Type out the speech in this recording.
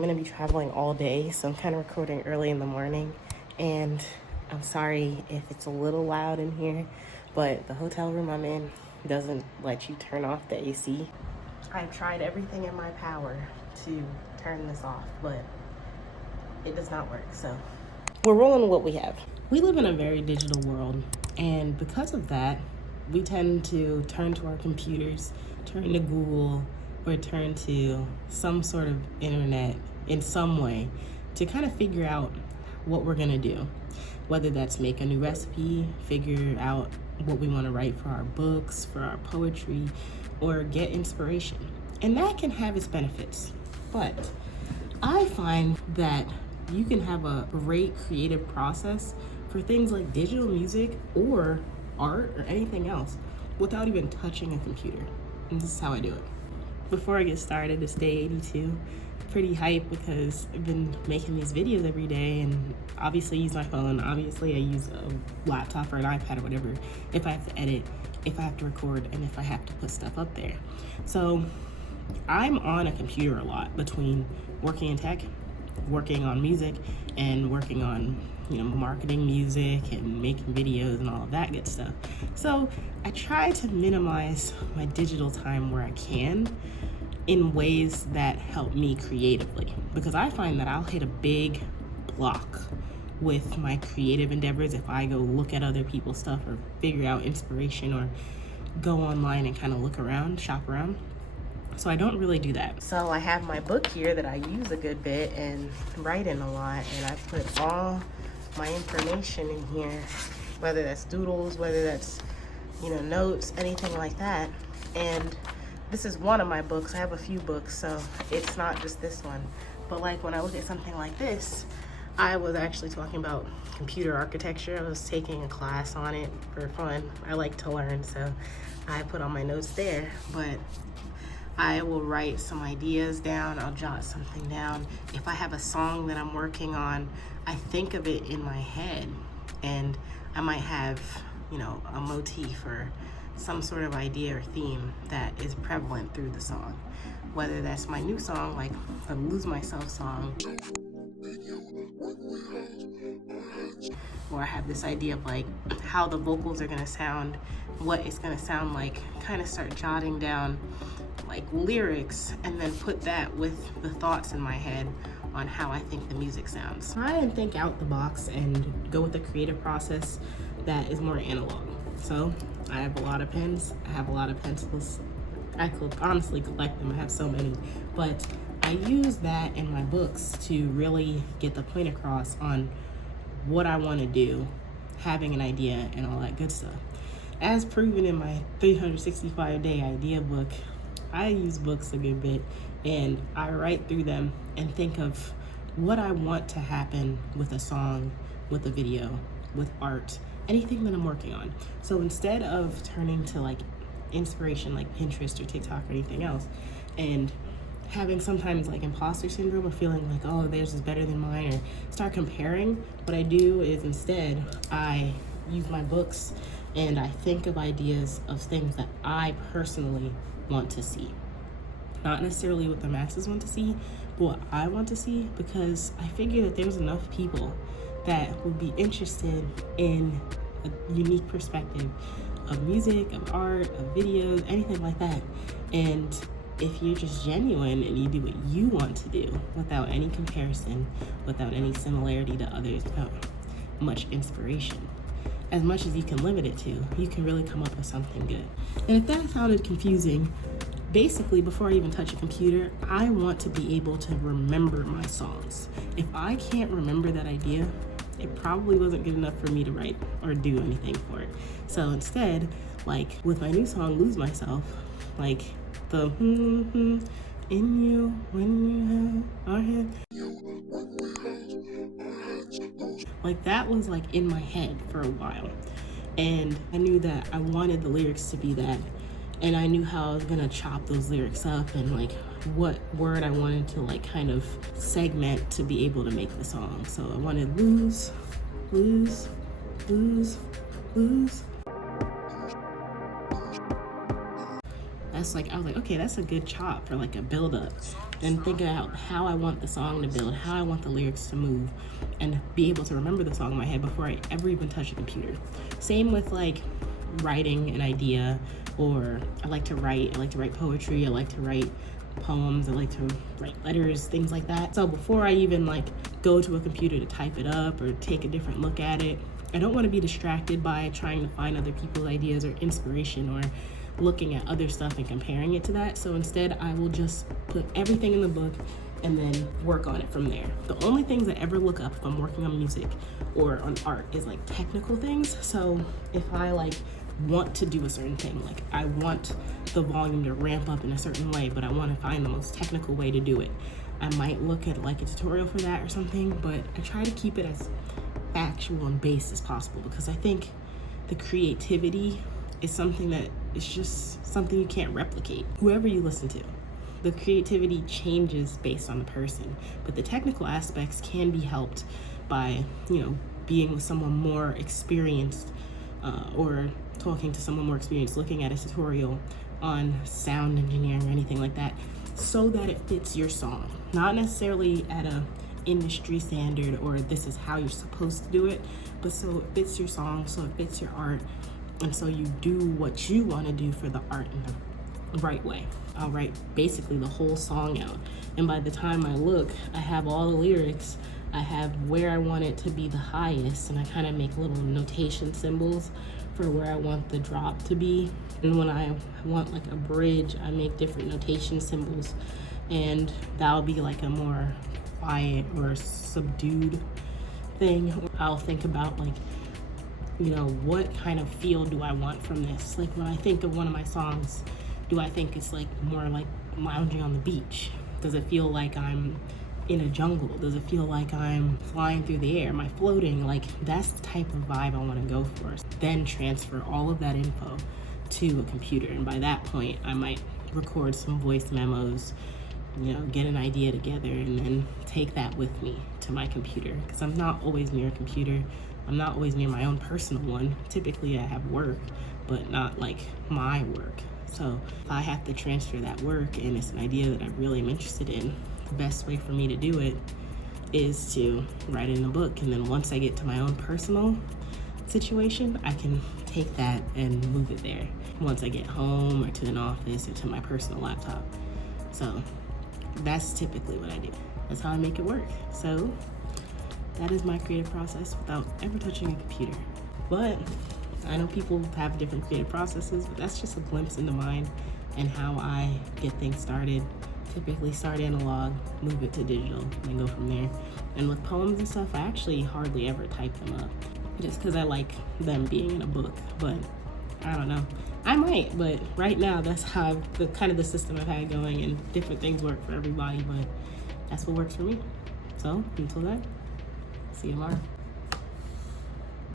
I'm gonna be traveling all day, so I'm kind of recording early in the morning, and I'm sorry if it's a little loud in here, but the hotel room I'm in doesn't let you turn off the AC. I've tried everything in my power to turn this off, but it does not work, so we're rolling with what we have. We live in a very digital world, and because of that, we tend to turn to our computers, turn to Google, or turn to some sort of internet in some way to kind of figure out what we're gonna do. Whether that's make a new recipe, figure out what we wanna write for our books, for our poetry, or get inspiration. And that can have its benefits. But I find that you can have a great creative process for things like digital music or art or anything else without even touching a computer. And this is how I do it. Before I get started, it's day 82. Pretty hyped because I've been making these videos every day, and obviously use my phone. Obviously I use a laptop or an iPad or whatever if I have to edit, if I have to record, and if I have to put stuff up there. So I'm on a computer a lot between working in tech, working on music, and working on marketing music and making videos and all of that good stuff. So I try to minimize my digital time where I can in ways that help me creatively, because I find that I'll hit a big block with my creative endeavors if I go look at other people's stuff or figure out inspiration or go online and kind of look around, shop around. So I don't really do that. So I have my book here that I use a good bit and write in a lot, and I put all my information in here, whether that's doodles, whether that's notes, anything like that. And this is one of my books. I have a few books, so it's not just this one. But like when I look at something like this, I was actually talking about computer architecture. I was taking a class on it for fun. I like to learn, so I put all my notes there. But I will write some ideas down, I'll jot something down. If I have a song that I'm working on, I think of it in my head, and I might have, a motif or some sort of idea or theme that is prevalent through the song. Whether that's my new song, like the Lose Myself song, or I have this idea of like how the vocals are gonna sound, what it's gonna sound like, kind of start jotting down like lyrics, and then put that with the thoughts in my head on how I think the music sounds. Try and think out the box and go with a creative process that is more analog. So I have a lot of pens, I have a lot of pencils. I could honestly collect them, I have so many, but I use that in my books to really get the point across on what I want to do, having an idea and all that good stuff. As proven in my 365-day idea book, I use books a good bit, and I write through them and think of what I want to happen with a song, with a video, with art, anything that I'm working on. So instead of turning to like inspiration like Pinterest or TikTok or anything else, and having sometimes like imposter syndrome or feeling like, oh, theirs is better than mine, or start comparing, what I do is instead I use my books and I think of ideas of things that I personally want to see. Not necessarily what the masses want to see, but what I want to see, because I figure that there's enough people that would be interested in a unique perspective of music, of art, of videos, anything like that. And if you're just genuine and you do what you want to do without any comparison, without any similarity to others, without much inspiration, as much as you can limit it to, you can really come up with something good. And if that sounded confusing, basically before I even touch a computer, I want to be able to remember my songs. If I can't remember that idea, it probably wasn't good enough for me to write or do anything for it. So instead, like with my new song, Lose Myself, like the in you when you have our hand, like that was like in my head for a while, and I knew that I wanted the lyrics to be that, and I knew how I was gonna chop those lyrics up and like what word I wanted to like kind of segment to be able to make the song. So I wanted lose, lose, lose, lose. that's like, I was like, okay, that's a good chop for like a build up. And think out how I want the song to build, how I want the lyrics to move, and be able to remember the song in my head before I ever even touch a computer. Same with like writing an idea, or I like to write poetry, I like to write poems, I like to write letters, things like that. So before I even like go to a computer to type it up or take a different look at it, I don't want to be distracted by trying to find other people's ideas or inspiration, or looking at other stuff and comparing it to that. So instead, I will just put everything in the book and then work on it from there. The only things I ever look up if I'm working on music or on art is like technical things. So if I like want to do a certain thing, like I want the volume to ramp up in a certain way, but I want to find the most technical way to do it, I might look at like a tutorial for that or something, but I try to keep it as factual and based as possible, because I think the creativity is something that is just something you can't replicate. Whoever you listen to, the creativity changes based on the person, but the technical aspects can be helped by, you know, being with someone more experienced, or talking to someone more experienced, looking at a tutorial on sound engineering or anything like that, so that it fits your song. Not necessarily at a industry standard or this is how you're supposed to do it, but so it fits your song, so it fits your art, and so you do what you want to do for the art in the right way. I'll write basically the whole song out, and by the time I look, I have all the lyrics, I have where I want it to be the highest, and I kind of make little notation symbols for where I want the drop to be. And when I want like a bridge, I make different notation symbols, and that'll be like a more quiet or subdued thing. I'll think about like, you know, what kind of feel do I want from this? Like when I think of one of my songs, do I think it's like more like lounging on the beach? Does it feel like I'm in a jungle? Does it feel like I'm flying through the air? Am I floating? Like that's the type of vibe I want to go for. Then transfer all of that info to a computer, and by that point I might record some voice memos, you know, get an idea together, and then take that with me to my computer, because I'm not always near a computer. I'm not always near my own personal one. Typically I have work, but not like my work. So if I have to transfer that work and it's an idea that I really am interested in, the best way for me to do it is to write it in a book. And then once I get to my own personal situation, I can take that and move it there once I get home or to an office or to my personal laptop. So that's typically what I do. That's how I make it work. So that is my creative process without ever touching a computer. But I know people have different creative processes, but that's just a glimpse into mine and how I get things started. Typically start analog, move it to digital, and go from there. And with poems and stuff, I actually hardly ever type them up, just because I like them being in a book. But I don't know, I might, but right now that's how the kind of the system I've had going, and different things work for everybody, but that's what works for me. So until then, see you tomorrow.